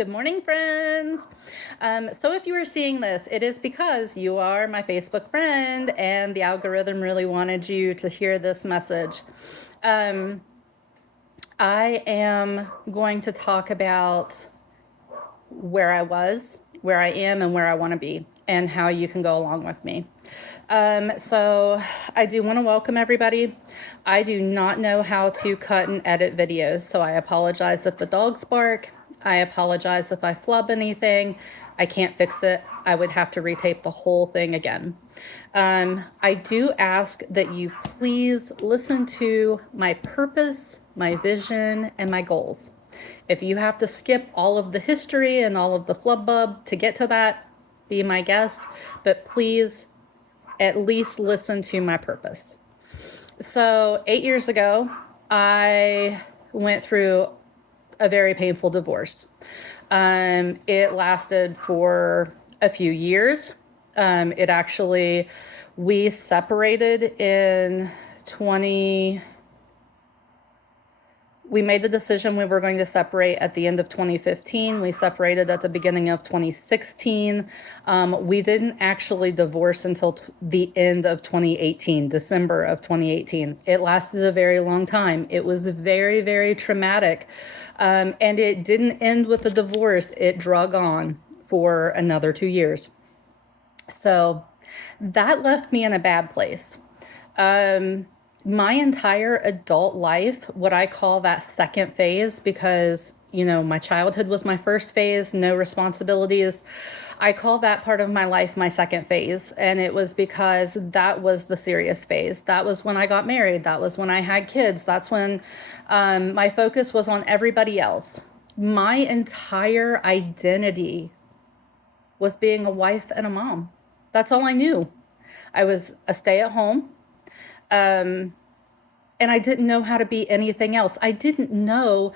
Good morning, friends. So if you are seeing this, it is because you are my Facebook friend and the algorithm really wanted you to hear this message. Um, I am going to talk about where I was, where I am, and where I want to be, and how you can go along with me. So I do want to welcome everybody. I do not know how to cut and edit videos, so I apologize if the dogs bark. I apologize if I flub anything. I can't fix it. I would have to retape the whole thing again. I do ask that you please listen to my purpose, my vision, and my goals. If you have to skip all of the history and all of the flubbub to get to that, be my guest, but please at least listen to my purpose. So 8 years ago, I went through a very painful divorce. It lasted for a few years. We separated in 20, we made the decision we were going to separate at the end of 2015. We separated at the beginning of 2016. We didn't actually divorce until the end of 2018, December of 2018. It lasted a very long time. It was very, very traumatic. And it didn't end with the divorce. It drug on for another 2 years. So that left me in a bad place. My entire adult life, what I call that second phase, because, my childhood was my first phase, no responsibilities. I call that part of my life my second phase. And it was because that was the serious phase. That was when I got married. That was when I had kids. That's when my focus was on everybody else. My entire identity was being a wife and a mom. That's all I knew. I was a stay-at-home. And I didn't know how to be anything else. I didn't know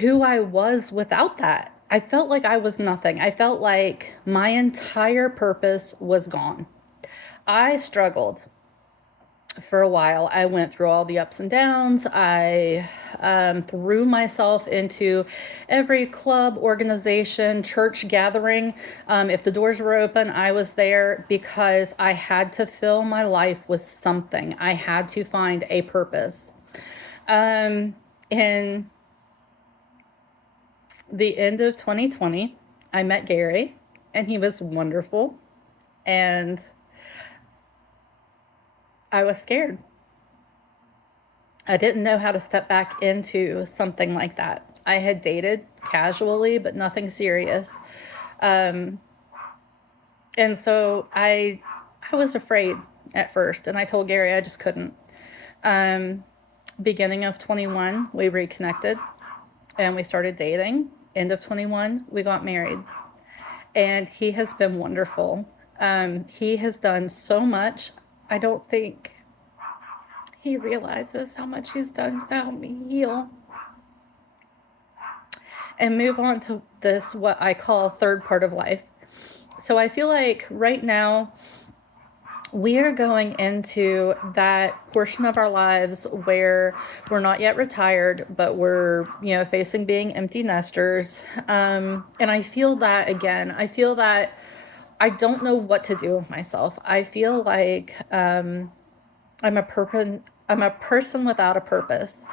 who I was without that. I felt like I was nothing. I felt like my entire purpose was gone. I struggled for a while. I went through all the ups and downs. I threw myself into every club, organization, church gathering. If the doors were open, I was there because I had to fill my life with something. I had to find a purpose. In the end of 2020, I met Gary, and he was wonderful. And I was scared. I didn't know how to step back into something like that. I had dated casually, but nothing serious. And so I was afraid at first, and I told Gary I just couldn't. Beginning of 21, we reconnected, and we started dating. End of 21, we got married. And he has been wonderful. He has done so much. I don't think he realizes how much he's done to help me heal and move on to this, what I call third part of life. So I feel like right now we are going into that portion of our lives where we're not yet retired, but we're, facing being empty nesters. And I feel that again. I feel that I don't know what to do with myself. I feel like I'm a person without a purpose.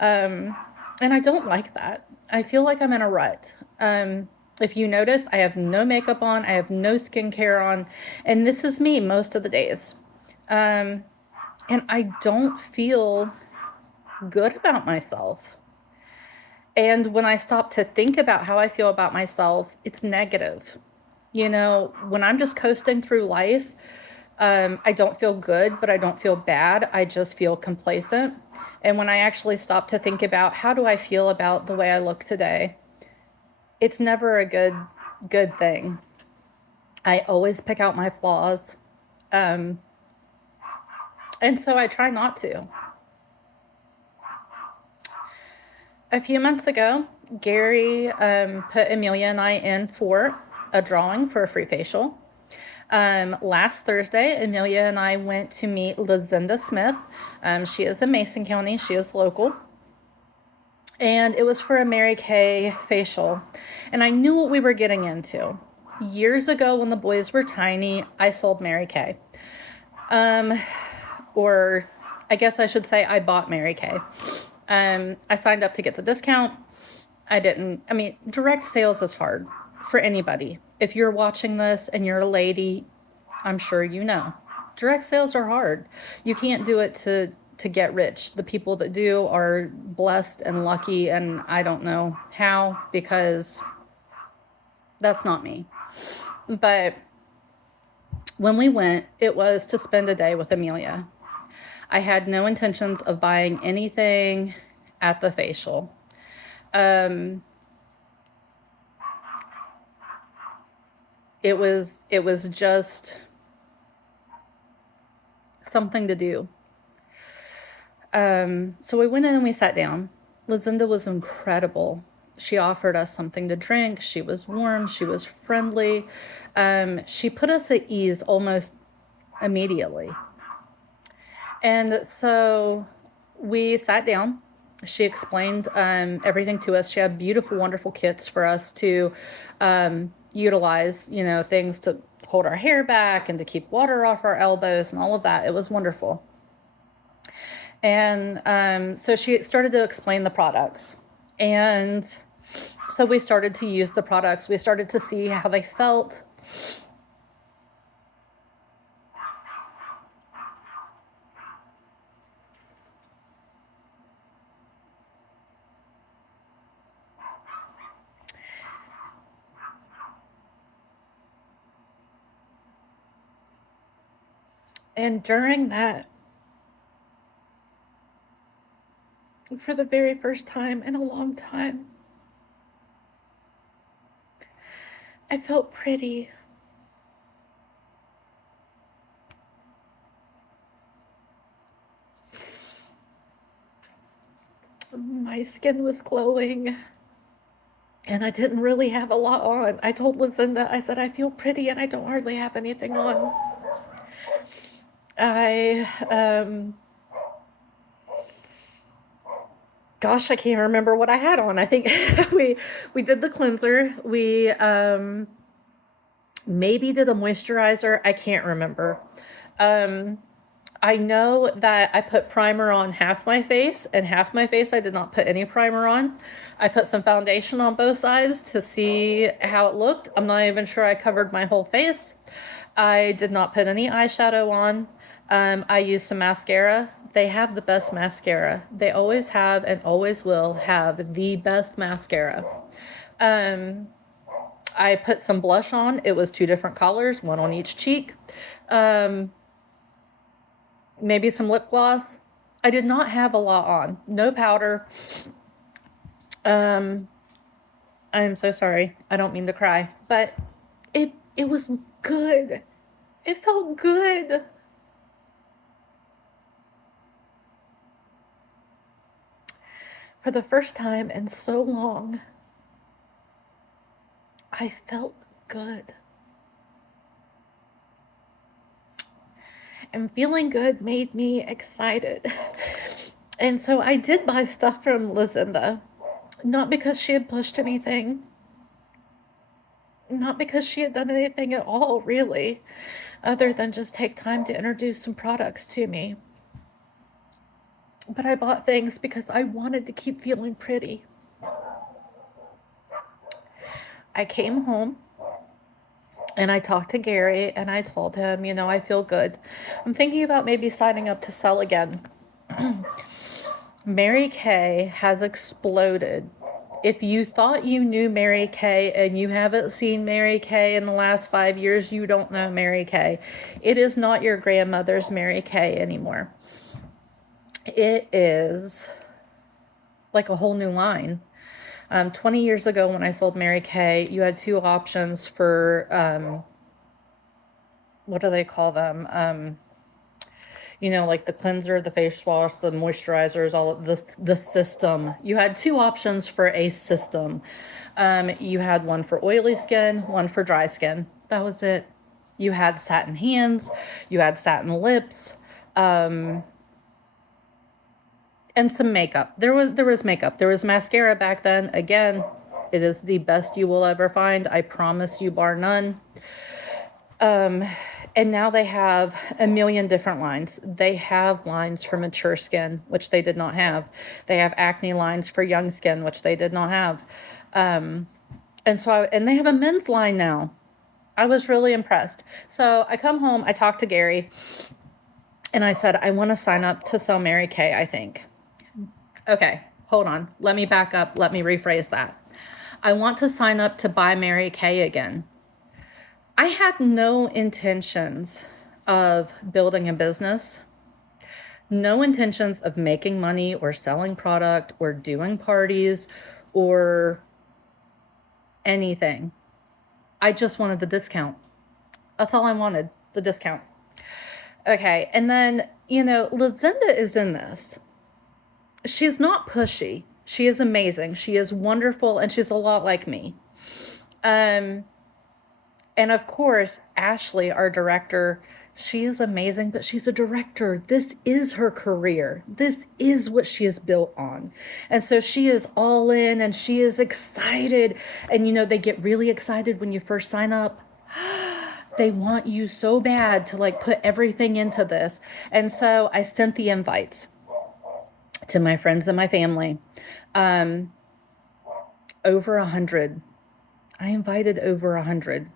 And I don't like that. I feel like I'm in a rut. If you notice, I have no makeup on, I have no skincare on, and this is me most of the days. And I don't feel good about myself. And when I stop to think about how I feel about myself, it's negative. When I'm just coasting through life, I don't feel good, but I don't feel bad. I just feel complacent. And when I actually stop to think about how do I feel about the way I look today, it's never a good thing. I always pick out my flaws. And so I try not to. A few months ago, Gary put Amelia and I in for a drawing for a free facial. Last Thursday, Amelia and I went to meet Lucinda Smith. She is in Mason County. She is local. And it was for a Mary Kay facial. And I knew what we were getting into. Years ago, when the boys were tiny, I sold Mary Kay. Or I guess I should say I bought Mary Kay. I signed up to get the discount. Direct sales is hard for anybody. If you're watching this and you're a lady, I'm sure you know. Direct sales are hard. You can't do it to get rich. The people that do are blessed and lucky, and I don't know how, because that's not me. But when we went, it was to spend a day with Amelia. I had no intentions of buying anything at the facial. It was just something to do. So we went in and we sat down. Lucinda was incredible. She offered us something to drink. She was warm. She was friendly. She put us at ease almost immediately. And so we sat down. She explained everything to us. She had beautiful, wonderful kits for us to utilize, things to hold our hair back and to keep water off our elbows and all of that. It was wonderful. And so she started to explain the products. And so we started to use the products. We started to see how they felt. And during that, for the very first time in a long time, I felt pretty. My skin was glowing, and I didn't really have a lot on. I told Lucinda, I said, I feel pretty and I don't hardly have anything on. Gosh, I can't remember what I had on. I think we did the cleanser. We maybe did a moisturizer. I can't remember. I know that I put primer on half my face, and half my face I did not put any primer on. I put some foundation on both sides to see how it looked. I'm not even sure I covered my whole face. I did not put any eyeshadow on. I used some mascara. They have the best mascara. They always have and always will have the best mascara. I put some blush on. It was 2 different colors, one on each cheek. Maybe some lip gloss. I did not have a lot on. No powder. I am so sorry. I don't mean to cry, but it was good. It felt good. For the first time in so long, I felt good. And feeling good made me excited. And so I did buy stuff from Lucinda. Not because she had pushed anything. Not because she had done anything at all, really, other than just take time to introduce some products to me. But I bought things because I wanted to keep feeling pretty. I came home and I talked to Gary and I told him, I feel good. I'm thinking about maybe signing up to sell again. Mary Kay has exploded. If you thought you knew Mary Kay and you haven't seen Mary Kay in the last 5 years, you don't know Mary Kay. It is not your grandmother's Mary Kay anymore. It is like a whole new line. 20 years ago when I sold Mary Kay, you had 2 options for, what do they call them? Like the cleanser, the face wash, the moisturizers, all of the system. You had 2 options for a system. You had one for oily skin, one for dry skin. That was it. You had satin hands, you had satin lips, and some makeup. There was makeup. There was mascara back then. Again, it is the best you will ever find. I promise you, bar none. And now they have a million different lines. They have lines for mature skin, which they did not have. They have acne lines for young skin, which they did not have. And they have a men's line now. I was really impressed. So I come home, I talk to Gary, and I said, I want to sign up to sell Mary Kay, I think. Okay, hold on. Let me back up. Let me rephrase that. I want to sign up to buy Mary Kay again. I had no intentions of building a business, no intentions of making money or selling product or doing parties or anything. I just wanted the discount. That's all I wanted, the discount. Okay, and then, Lucinda is in this. She's not pushy. She is amazing. She is wonderful, and she's a lot like me. And of course, Ashley, our director, she is amazing, but she's a director. This is her career. This is what she is built on. And so she is all in and she is excited. And they get really excited when you first sign up. They want you so bad to put everything into this. And so I sent the invites to my friends and my family. Over 100. I invited over 100.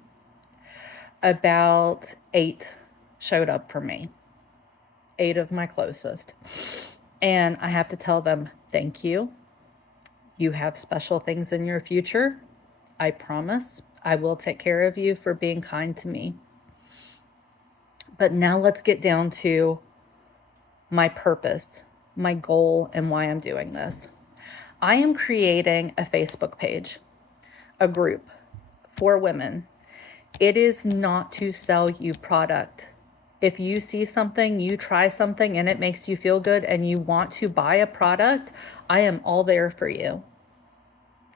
About 8 showed up for me. 8 of my closest. And I have to tell them, thank you. You have special things in your future. I promise I will take care of you for being kind to me. But now let's get down to my purpose, my goal, and why I'm doing this. I am creating a Facebook page, a group for women. It is not to sell you product. If you see something, you try something, and it makes you feel good and you want to buy a product, I am all there for you.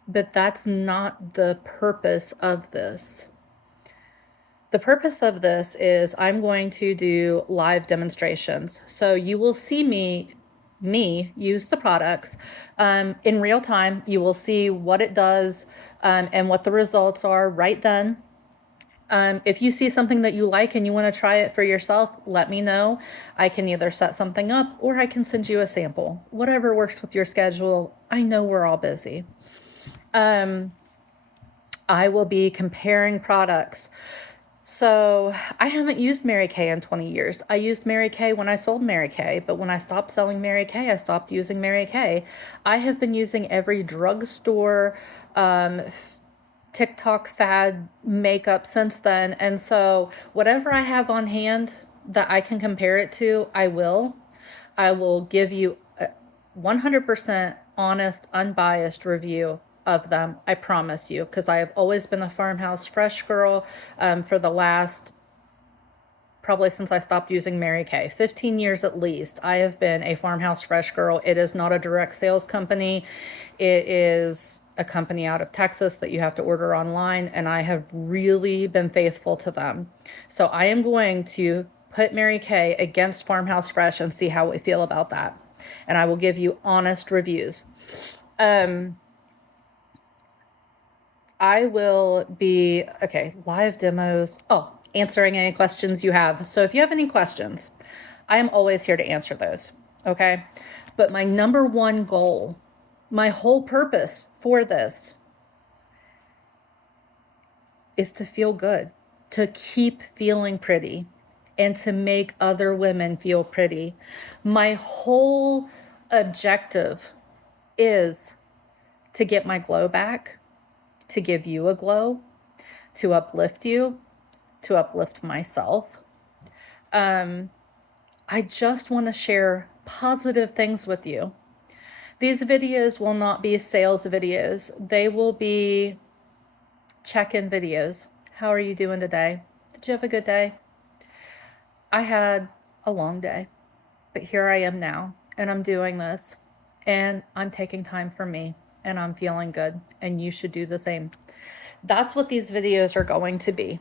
But that's not the purpose of this. The purpose of this is I'm going to do live demonstrations. So you will see me use the products in real time. You will see what it does and what the results are right then. If you see something that you like and you want to try it for yourself, let me know. I can either set something up or I can send you a sample. Whatever works with your schedule. I know we're all busy. I will be comparing products. So I haven't used Mary Kay in 20 years. I used Mary Kay when I sold Mary Kay, but when I stopped selling Mary Kay, I stopped using Mary Kay. I have been using every drugstore, TikTok fad makeup since then. And so whatever I have on hand that I can compare it to, I will give you a 100% honest, unbiased review of them. I promise you, because I have always been a Farmhouse Fresh girl for the last, probably since I stopped using Mary Kay, 15 years at least. I have been a Farmhouse Fresh girl. It is not a direct sales company. It is a company out of Texas that you have to order online, and I have really been faithful to them. So I am going to put Mary Kay against Farmhouse Fresh and see how we feel about that. And I will give you honest reviews. I will be, live demos. Answering any questions you have. So if you have any questions, I am always here to answer those. Okay. But my number one goal, my whole purpose for this is to feel good, to keep feeling pretty, and to make other women feel pretty. My whole objective is to get my glow back, to give you a glow, to uplift you, to uplift myself. I just want to share positive things with you. These videos will not be sales videos. They will be check-in videos. How are you doing today? Did you have a good day? I had a long day, but here I am now, and I'm doing this, and I'm taking time for me, and I'm feeling good, and you should do the same. That's what these videos are going to be.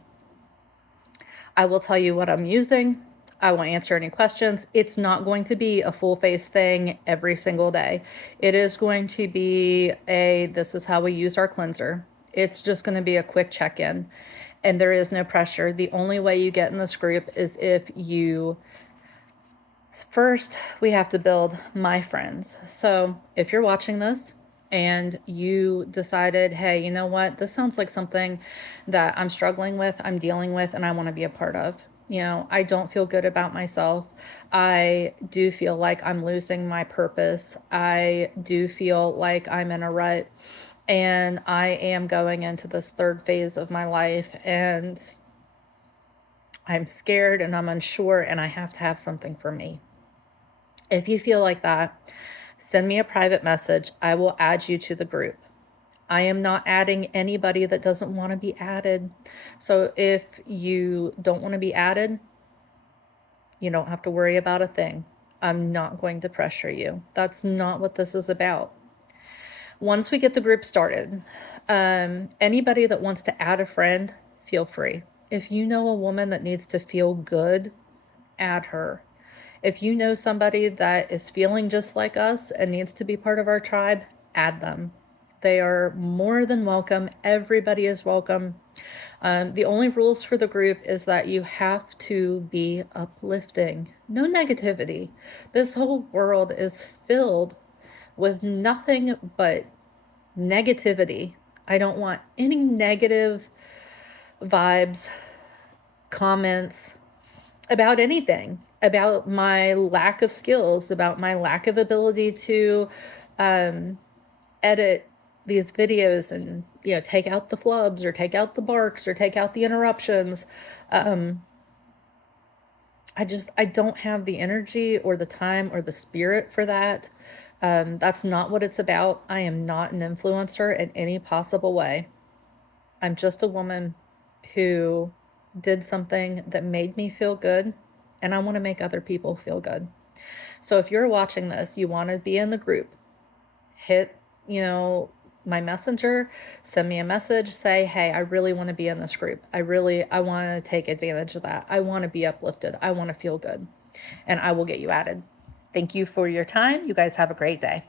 I will tell you what I'm using. I will answer any questions. It's not going to be a full face thing every single day. It is going to be this is how we use our cleanser. It's just going to be a quick check-in, and there is no pressure. The only way you get in this group is if you first, we have to build my friends. So if you're watching this and you decided, hey, you know what, this sounds like something that I'm struggling with, I'm dealing with, and I want to be a part of. You know, I don't feel good about myself. I do feel like I'm losing my purpose. I do feel like I'm in a rut, and I am going into this third phase of my life, and I'm scared and I'm unsure, and I have to have something for me. If you feel like that, send me a private message. I will add you to the group. I am not adding anybody that doesn't want to be added. So if you don't want to be added, you don't have to worry about a thing. I'm not going to pressure you. That's not what this is about. Once we get the group started, anybody that wants to add a friend, feel free. If you know a woman that needs to feel good, add her. If you know somebody that is feeling just like us and needs to be part of our tribe, add them. They are more than welcome. Everybody is welcome. The only rules for the group is that you have to be uplifting. No negativity. This whole world is filled with nothing but negativity. I don't want any negative vibes, comments about anything, about my lack of skills, about my lack of ability to edit these videos and, you know, take out the flubs or take out the barks or take out the interruptions. I don't have the energy or the time or the spirit for that. That's not what it's about. I am not an influencer in any possible way. I'm just a woman who did something that made me feel good, and I want to make other people feel good. So if you're watching this, you want to be in the group, hit, my messenger, send me a message, say, hey, I really want to be in this group. I want to take advantage of that. I want to be uplifted. I want to feel good, and I will get you added. Thank you for your time. You guys have a great day.